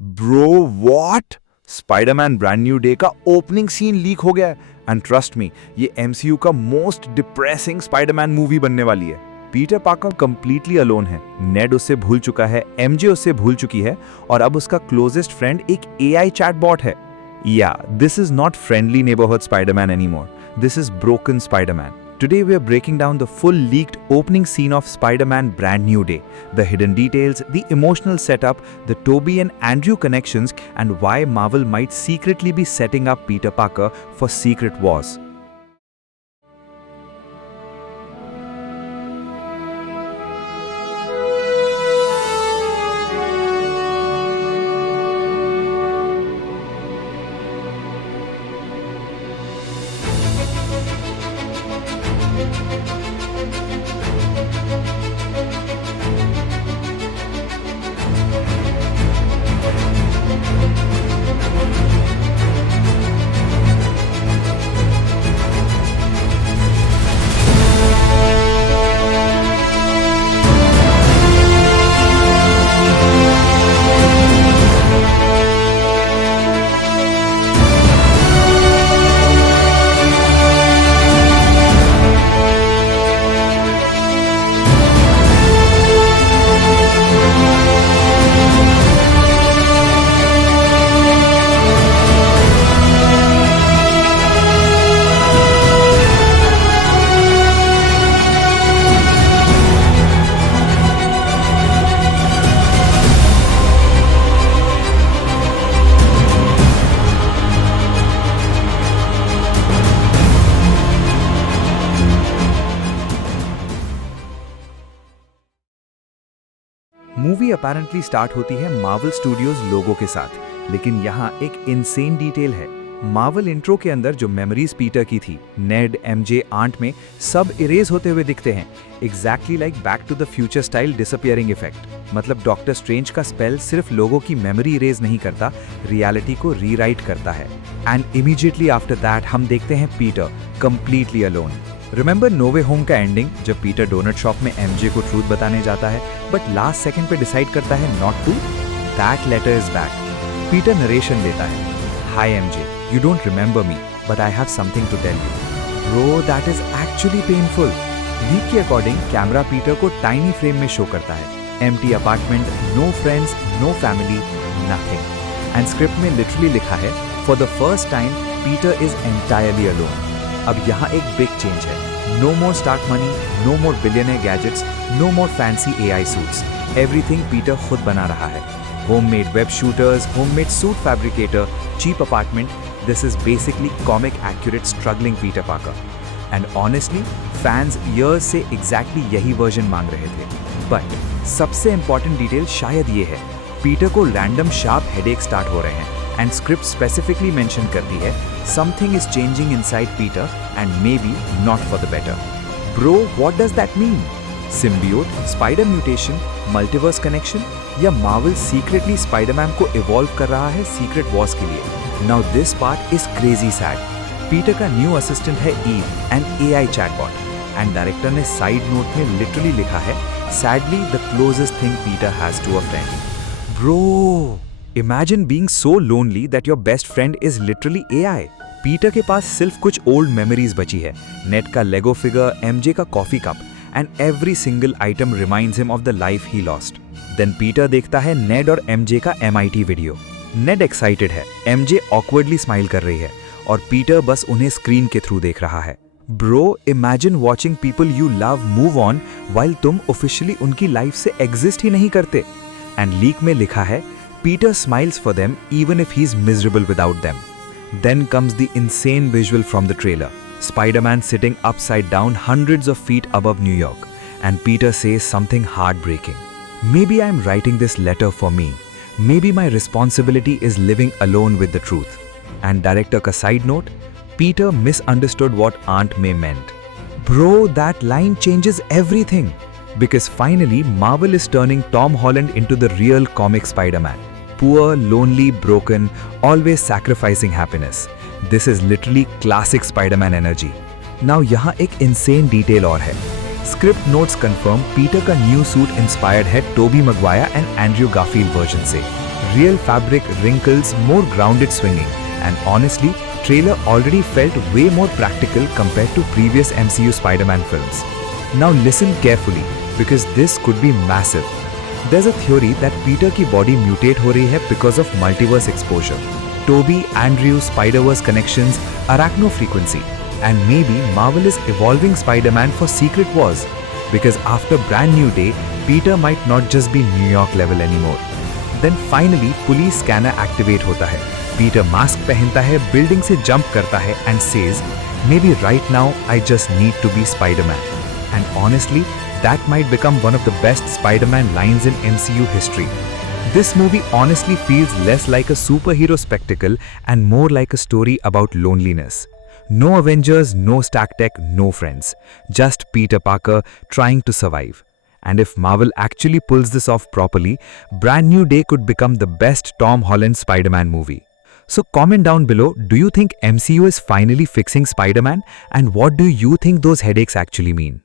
Bro what? Spiderman brand new day का opening scene leak हो गया है एंड ट्रस्ट मी, ये एमसीयू का मोस्ट डिप्रेसिंग स्पाइडरमैन मूवी बनने वाली है। पीटर पार्कर कंप्लीटली अलोन है, नेड उससे भूल चुका है, एमजे उससे भूल चुकी है और अब उसका क्लोजेस्ट फ्रेंड एक एआई चैटबॉट है। या this is not friendly neighbourhood Spiderman anymore, this is broken Spiderman. Today we are breaking down the full leaked opening scene of Spider-Man Brand New Day, the hidden details, the emotional setup, the Tobey and Andrew connections, and why Marvel might secretly be setting up Peter Parker for Secret Wars. Movie apparently start होती है Marvel studios लोगो के साथ, लेकिन यहाँ एक insane detail है। Marvel intro के अंदर जो मेमोरीज पीटर की थी, नेड, एमजे, आंट में सब इरेज होते हुए दिखते हैं, exactly like back to the future style disappearing effect. मतलब डॉक्टर स्ट्रेंज का स्पेल सिर्फ लोगों की मेमोरी इरेज नहीं करता, रियलिटी को रीराइट करता है। एंड इमीडिएटली आफ्टर दैट हम देखते हैं Peter completely alone. Remember no way home का एंडिंग, जब पीटर डोनट शॉप में एमजे को ट्रूथ बताने जाता है बट लास्ट सेकंड पे डिसाइड करता है not to? That letter is back. Peter narration देता है, hi MJ, you don't remember me but I have something to tell you. Bro that is actually painful. Leak के according camera Peter को tiny frame में show करता है, empty apartment, no friends, no family, nothing. And script में literally लिखा है, for the first time Peter is entirely alone. अब यहाँ एक बिग चेंज है, no more Stark money, no more billionaire gadgets, no more fancy AI suits, everything Peter खुद बना रहा है। Homemade web shooters, homemade suit fabricator, cheap apartment, this is basically comic accurate struggling Peter Parker. And honestly fans years से exactly यही वर्जन मांग रहे थे। बट सबसे इंपॉर्टेंट डिटेल शायद ये है, पीटर को रैंडम शार्प हेडेक स्टार्ट हो रहे हैं एंड स्क्रिप्ट स्पेसिफिकली मेंशन करती है something is changing inside Peter and may be not for the better. Bro what does that mean? Symbiote, spider mutation, multiverse connection, या मार्वल सीक्रेटली स्पाइडरमैन को evolve कर रहा है सीक्रेट वॉर्स के लिए? Now this part is crazy sad. Peter का new assistant है Eve, an AI chatbot, and director ने साइड नोट में लिटरली लिखा है, sadly the closest thing Peter has to a friend. Bro Imagine being so lonely that your best friend is literally AI. Peter के पास सिर्फ कुछ old memories बची है, Ned का लेगो फिगर, एमजे का coffee cup, and every single item reminds him of the life he lost. Then Peter देखता है Ned और एमजे का MIT वीडियो। नेड एक्साइटेड है, एमजे ऑकवर्डली स्माइल कर रही है और पीटर बस उन्हें स्क्रीन के थ्रू देख रहा है। Bro imagine watching people you love move on while तुम ऑफिशियली उनकी लाइफ से एग्जिस्ट ही नहीं करते। एंड लीक में लिखा है, Peter smiles for them even if he's miserable without them. Then comes the insane visual from the trailer. Spider-Man sitting upside down hundreds of feet above New York. And Peter says something heartbreaking. Maybe I'm writing this letter for me. Maybe my responsibility is living alone with the truth. And director ka side note, Peter misunderstood what Aunt May meant. Bro, that line changes everything. Because finally, Marvel is turning Tom Holland into the real comic Spider-Man. Poor, lonely, broken, always sacrificing happiness. This is literally classic Spider-Man energy. Now यहाँ एक insane detail और है. Script notes confirm Peter का new suit inspired है Tobey Maguire and Andrew Garfield version से. Real fabric, wrinkles, more grounded swinging. And honestly, trailer already felt way more practical compared to previous MCU Spider-Man films. Now listen carefully, because this could be massive. There's a theory that Peter की body mutate हो रही है because of multiverse exposure. Toby, Andrew, Spider-Verse connections, arachno frequency, and maybe Marvel is evolving Spider-Man for Secret Wars. Because after Brand New Day, Peter might not just be New York level anymore. Then finally, police scanner activate होता है. Peter mask पहनता है, building से jump करता है, and says, "Maybe right now I just need to be Spider-Man." And honestly, that might become one of the best Spider-Man lines in MCU history. This movie honestly feels less like a superhero spectacle and more like a story about loneliness. No Avengers, no stack tech, no friends. Just Peter Parker trying to survive. And if Marvel actually pulls this off properly, Brand New Day could become the best Tom Holland Spider-Man movie. So comment down below, do you think MCU is finally fixing Spider-Man? And what do you think those headaches actually mean?